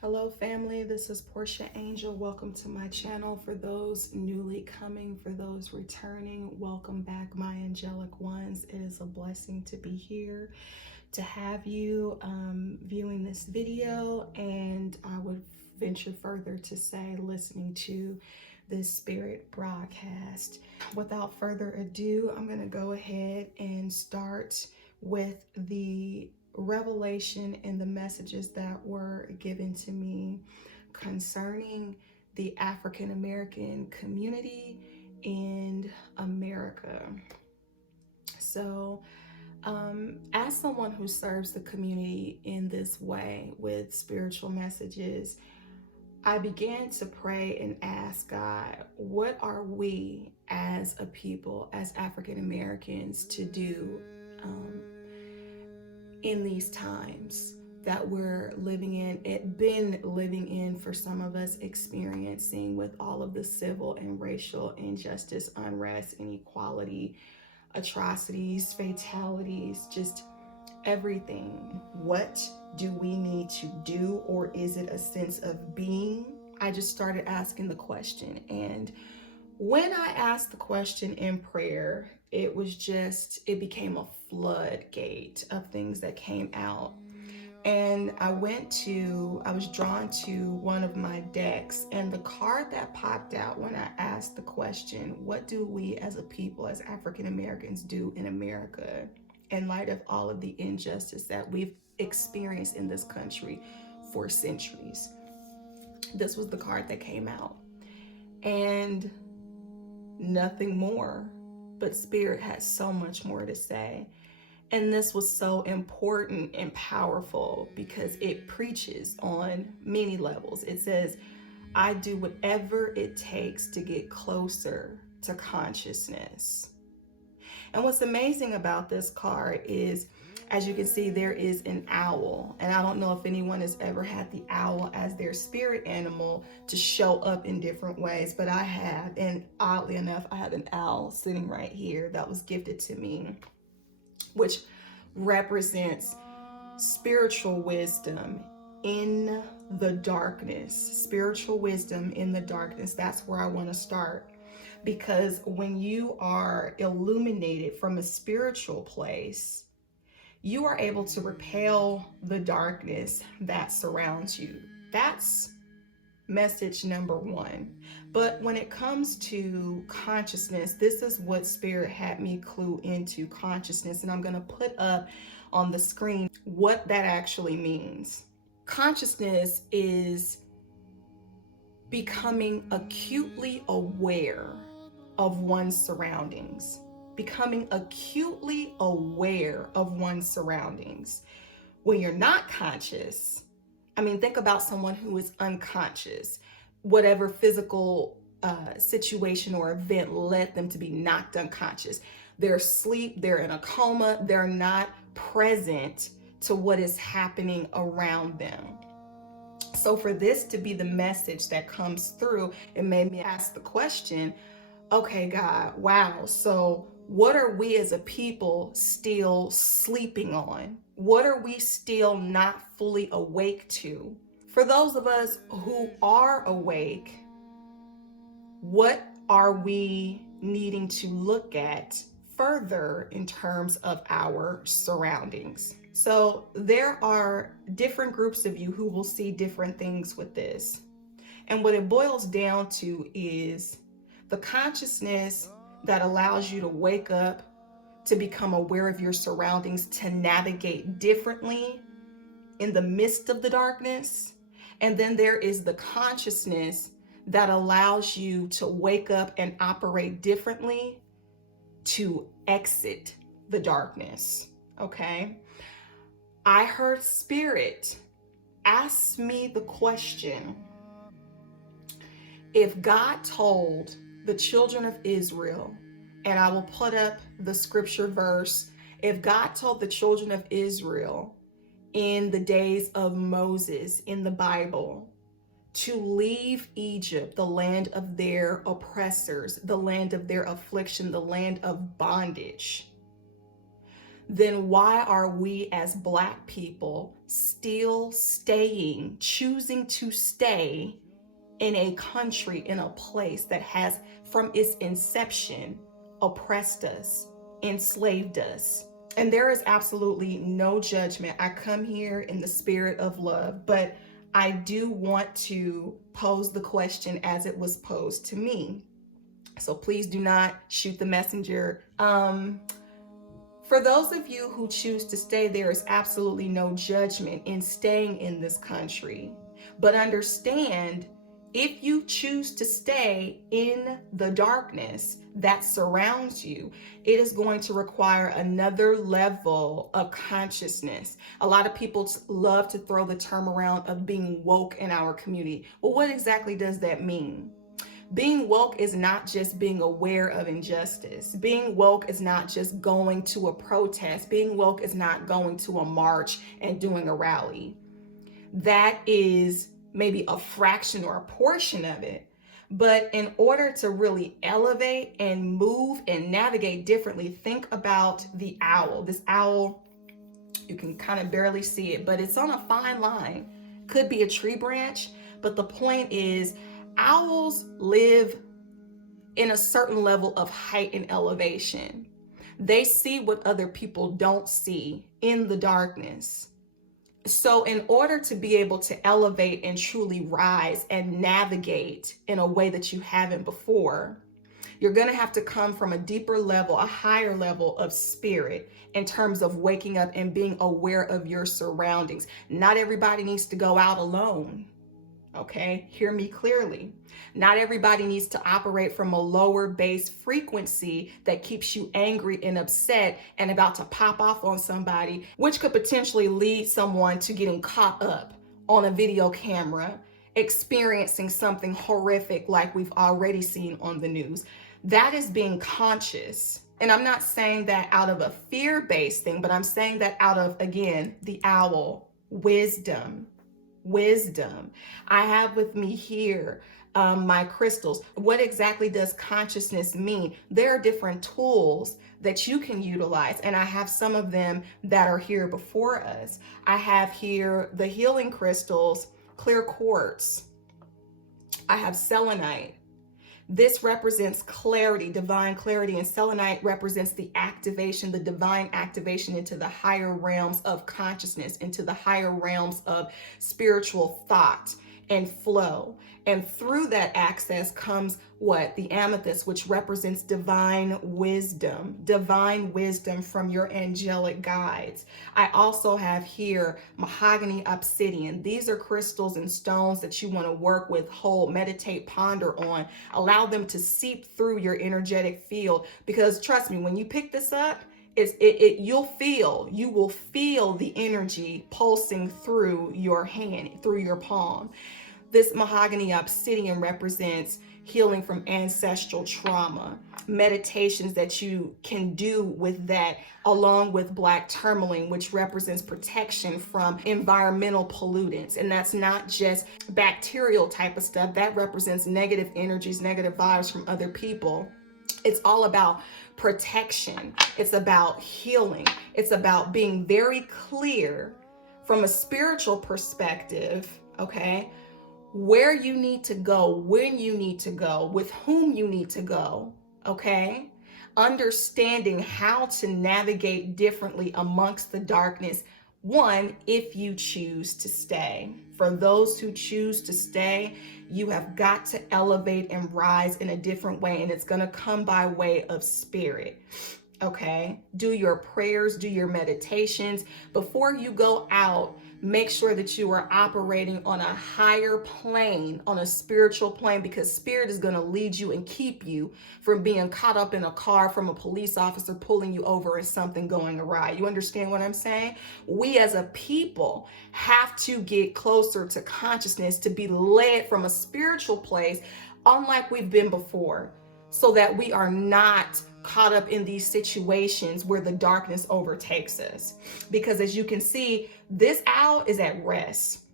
Hello family, this is Portia Angel. Welcome to my channel. For those newly coming, for those returning, welcome back my angelic ones. It is a blessing to be here, to have you viewing this video, and I would venture further to say listening to this spirit broadcast. Without further ado, I'm going to go ahead and start with the revelation and the messages that were given to me concerning the African American community in America. So, as someone who serves the community in this way with spiritual messages, I began to pray and ask God, what are we as a people, as African Americans, to do in these times that we're living in, been living in for some of us, experiencing with all of the civil and racial injustice, unrest, inequality, atrocities, fatalities, just everything. What do we need to do, or is it a sense of being? I just started asking the question, and when I asked the question in prayer, it became a floodgate of things that came out. And I was drawn to one of my decks, and the card that popped out when I asked the question, what do we as a people, as African Americans, do in America in light of all of the injustice that we've experienced in this country for centuries? This was the card that came out. And nothing more, but Spirit had so much more to say. And this was so important and powerful because it preaches on many levels. It says, I do whatever it takes to get closer to consciousness. And what's amazing about this card is, as you can see, there is an owl. And I don't know if anyone has ever had the owl as their spirit animal to show up in different ways, but I have. And oddly enough, I have an owl sitting right here that was gifted to me, which represents spiritual wisdom in the darkness. Spiritual wisdom in the darkness. That's where I want to start. Because when you are illuminated from a spiritual place, you are able to repel the darkness that surrounds you. That's message number one. But when it comes to consciousness, this is what Spirit had me clue into consciousness. And I'm going to put up on the screen what that actually means. Consciousness is becoming acutely aware of one's surroundings. Becoming acutely aware of one's surroundings. When you're not conscious, think about someone who is unconscious. Whatever physical situation or event led them to be knocked unconscious. They're asleep, they're in a coma, they're not present to what is happening around them. So for this to be the message that comes through, it made me ask the question, okay, God, wow, so what are we as a people still sleeping on? What are we still not fully awake to? For those of us who are awake, what are we needing to look at further in terms of our surroundings? So there are different groups of you who will see different things with this. And what it boils down to is the consciousness that allows you to wake up, to become aware of your surroundings, to navigate differently in the midst of the darkness. And then there is the consciousness that allows you to wake up and operate differently to exit the darkness. Okay? I heard Spirit ask me the question, if God told the children of Israel, and I will put up the scripture verse, if God told the children of Israel in the days of Moses in the Bible to leave Egypt, the land of their oppressors, the land of their affliction, the land of bondage, then why are we as Black people still choosing to stay in a country, in a place that has, from its inception, oppressed us, enslaved us? And there is absolutely no judgment. I come here in the spirit of love, but I do want to pose the question as it was posed to me. So please do not shoot the messenger. For those of you who choose to stay, there is absolutely no judgment in staying in this country. But understand, if you choose to stay in the darkness that surrounds you, it is going to require another level of consciousness. A lot of people love to throw the term around of being woke in our community. Well, what exactly does that mean? Being woke is not just being aware of injustice. Being woke is not just going to a protest. Being woke is not going to a march and doing a rally. That is maybe a fraction or a portion of it. But in order to really elevate and move and navigate differently, think about the owl. This owl, you can kind of barely see it, but it's on a fine line. Could be a tree branch, but the point is, owls live in a certain level of height and elevation. They see what other people don't see in the darkness. So in order to be able to elevate and truly rise and navigate in a way that you haven't before, you're going to have to come from a deeper level, a higher level of spirit in terms of waking up and being aware of your surroundings. Not everybody needs to go out alone. Okay, hear me clearly. Not everybody needs to operate from a lower base frequency that keeps you angry and upset and about to pop off on somebody, which could potentially lead someone to getting caught up on a video camera, experiencing something horrific like we've already seen on the news. That is being conscious. And I'm not saying that out of a fear-based thing, but I'm saying that out of, again, the owl, wisdom. I have with me here my crystals. What exactly does consciousness mean? There are different tools that you can utilize, and I have some of them that are here before us. I have here the healing crystals, clear quartz. I have selenite. This represents clarity, divine clarity, and selenite represents the activation, the divine activation into the higher realms of consciousness, into the higher realms of spiritual thought and flow. And through that access comes what? The amethyst, which represents divine wisdom from your angelic guides. I also have here mahogany obsidian. These are crystals and stones that you want to work with, hold, meditate, ponder on. Allow them to seep through your energetic field, because trust me, when you pick this up, you will feel the energy pulsing through your hand, through your palm. This mahogany obsidian represents healing from ancestral trauma, meditations that you can do with that, along with black tourmaline, which represents protection from environmental pollutants. And that's not just bacterial type of stuff. That represents negative energies, negative vibes from other people. It's all about protection. It's about healing. It's about being very clear from a spiritual perspective, okay? Where you need to go, when you need to go, with whom you need to go, okay? Understanding how to navigate differently amongst the darkness. One, if you choose to stay. For those who choose to stay, you have got to elevate and rise in a different way, and it's going to come by way of spirit. Okay? Do your prayers, do your meditations. Before you go out, make sure that you are operating on a higher plane, on a spiritual plane, because spirit is going to lead you and keep you from being caught up in a car from a police officer pulling you over and something going awry. You understand what I'm saying? We as a people have to get closer to consciousness, to be led from a spiritual place, unlike we've been before, so that we are not caught up in these situations where the darkness overtakes us. Because as you can see, this owl is at rest.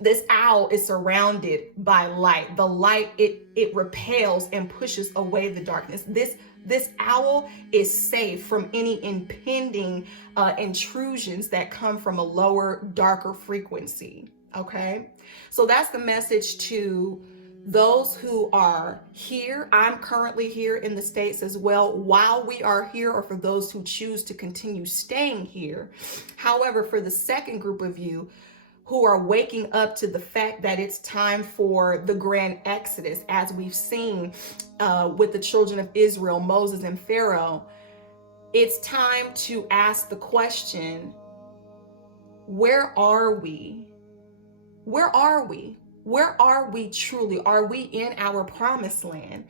This owl is surrounded by light. The light, it repels and pushes away the darkness. This This owl is safe from any impending intrusions that come from a lower, darker frequency. Okay, so that's the message to those who are here. I'm currently here in the States as well while we are here, or for those who choose to continue staying here. However, for the second group of you who are waking up to the fact that it's time for the grand exodus, as we've seen with the children of Israel, Moses and Pharaoh, it's time to ask the question, where are we? Where are we? Where are we truly? Are we in our promised land?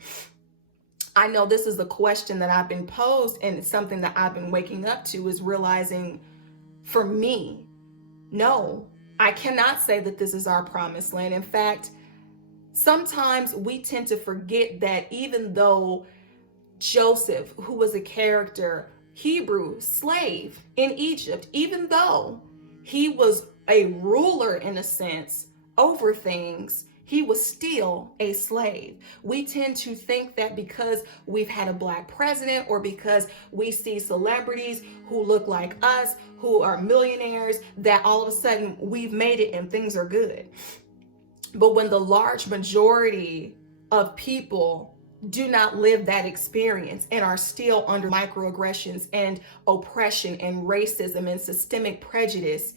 I know this is a question that I've been posed, and it's something that I've been waking up to, is realizing for me, no, I cannot say that this is our promised land. In fact, sometimes we tend to forget that even though Joseph, who was a character, Hebrew slave in Egypt, even though he was a ruler in a sense over things, he was still a slave. We tend to think that because we've had a Black president, or because we see celebrities who look like us, who are millionaires, that all of a sudden we've made it and things are good. But when the large majority of people do not live that experience and are still under microaggressions and oppression and racism and systemic prejudice,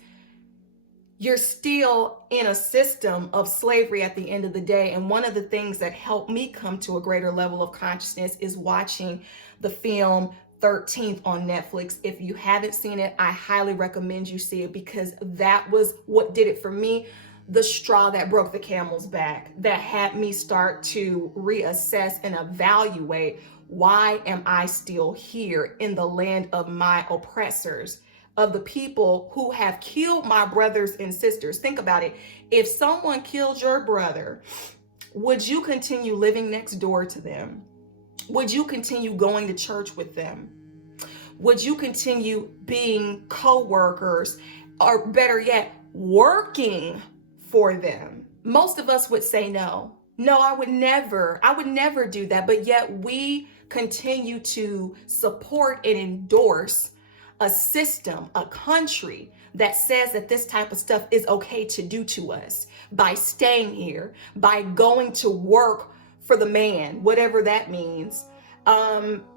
you're still in a system of slavery at the end of the day. And one of the things that helped me come to a greater level of consciousness is watching the film 13th on Netflix. If you haven't seen it, I highly recommend you see it, because that was what did it for me. The straw that broke the camel's back, that had me start to reassess and evaluate, why am I still here in the land of my oppressors, of the people who have killed my brothers and sisters? Think about it. If someone killed your brother, would you continue living next door to them? Would you continue going to church with them? Would you continue being co-workers, or better yet, working for them? Most of us would say no. No, I would never do that. But yet we continue to support and endorse a system, a country that says that this type of stuff is okay to do to us, by staying here, by going to work for the man, whatever that means,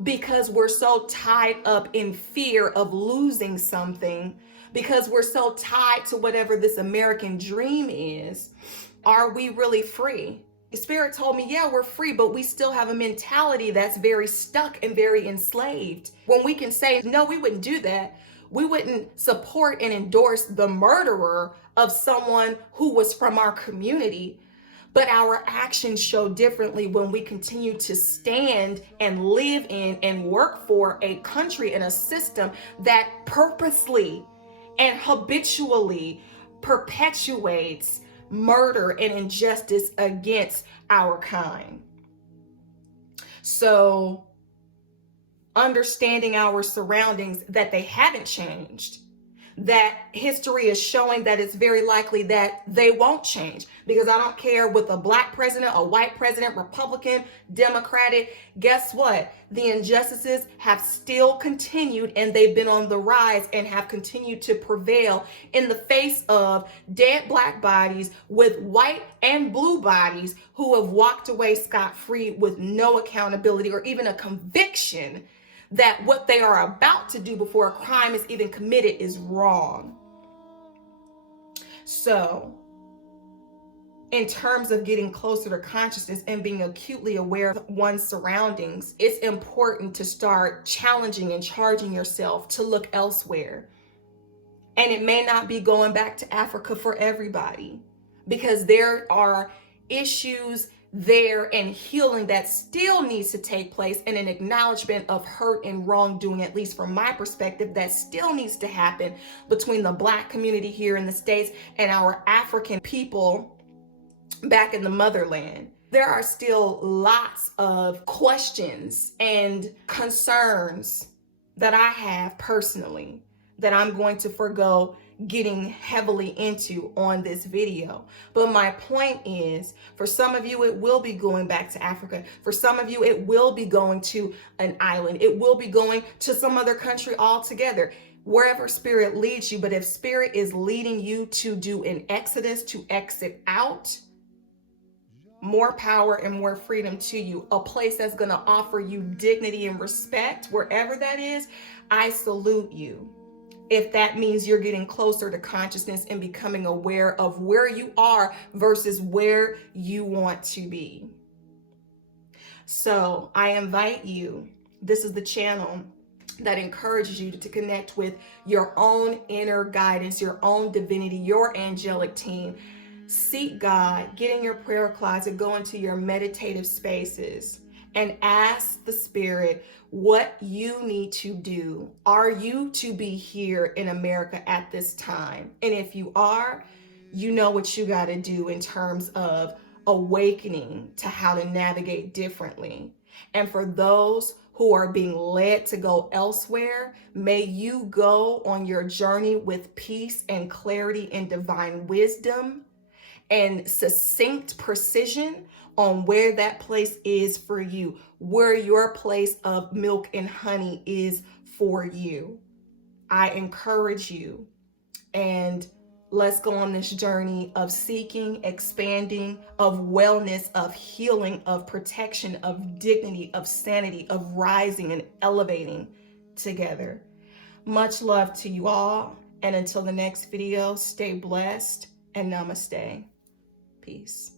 because we're so tied up in fear of losing something, because we're so tied to whatever this American dream is. Are we really free? Spirit told me, yeah, we're free, but we still have a mentality that's very stuck and very enslaved. When we can say, no, we wouldn't do that. We wouldn't support and endorse the murderer of someone who was from our community. But our actions show differently when we continue to stand and live in and work for a country and a system that purposely and habitually perpetuates murder and injustice against our kind. So, understanding our surroundings, that they haven't changed, that history is showing that it's very likely that they won't change, because I don't care with a Black president, a white president, Republican, Democratic, guess what? The injustices have still continued, and they've been on the rise and have continued to prevail in the face of dead Black bodies with white and blue bodies who have walked away scot-free with no accountability or even a conviction that what they are about to do before a crime is even committed is wrong. So, in terms of getting closer to consciousness and being acutely aware of one's surroundings, it's important to start challenging and charging yourself to look elsewhere. And it may not be going back to Africa for everybody, because there are issues there and healing that still needs to take place, and an acknowledgement of hurt and wrongdoing, at least from my perspective, that still needs to happen between the Black community here in the States and our African people back in the motherland. There are still lots of questions and concerns that I have personally that I'm going to forego getting heavily into on this video. But my point is, for some of you, it will be going back to Africa. For some of you, it will be going to an island. It will be going to some other country altogether. Wherever spirit leads you. But if spirit is leading you to do an exodus, to exit out, more power and more freedom to you. A place that's going to offer you dignity and respect, wherever that is, I salute you. If that means you're getting closer to consciousness and becoming aware of where you are versus where you want to be. So I invite you, this is the channel that encourages you to connect with your own inner guidance, your own divinity, your angelic team. Seek God, get in your prayer closet, go into your meditative spaces and ask the spirit what you need to do. Are you to be here in America at this time? And if you are, you know what you got to do in terms of awakening to how to navigate differently. And for those who are being led to go elsewhere, may you go on your journey with peace and clarity and divine wisdom and succinct precision on where that place is for you, where your place of milk and honey is for you. I encourage you, and let's go on this journey of seeking, expanding, of wellness, of healing, of protection, of dignity, of sanity, of rising and elevating together. Much love to you all, and until the next video, stay blessed and namaste. Peace.